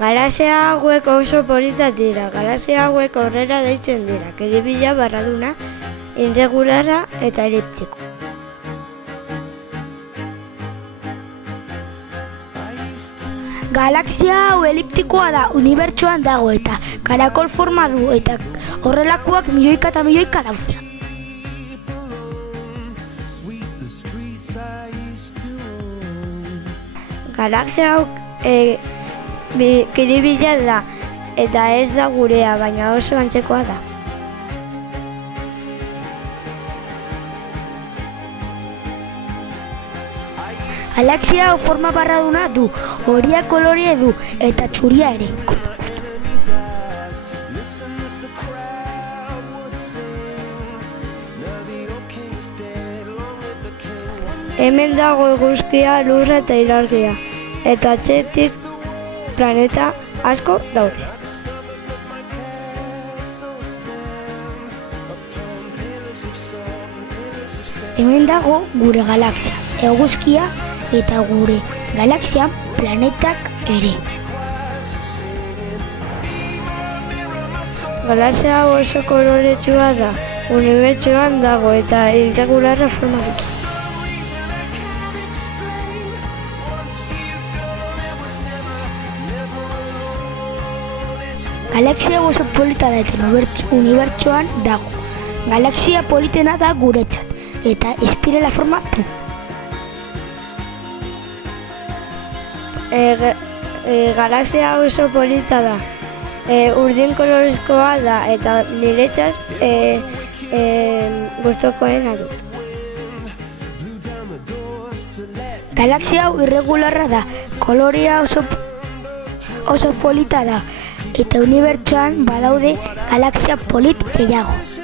Galaxia hauek oso politak dira. Galaxia hauek horrela deitzen dira. Kiribila, barraduna, irregularra eta eliptiko. Galaxia hau eliptikoa da, unibertsoan dago eta karakol forma du eta horrelakoak milioika eta milioika daude. Galaxia hau kiribila da eta ez da gurea, baina oso antzekoa da. Galaxia hau forma barraduna du, horia kolorea du eta txuria ere. Hemen dago eguzkia, lurra eta ilargia, eta atzetik planeta asko daude. Hemen dago gure galaxia, eguzkia eta gure galaxian planetak ere. Galaxia hau oso koloretsua da, unibertsoan dago eta irregularra forma dute. Galaxia oso polita da eta unibertsoan dago. Galaxia politena da guretzat eta espirala forma du. Galaxia oso polita da, urdin kolorezkoa da eta niretzat gustokoena dut. Galaxia hau irregularra da, kolorea oso polita da eta unibertsoan badaude galaxia polit gehiago.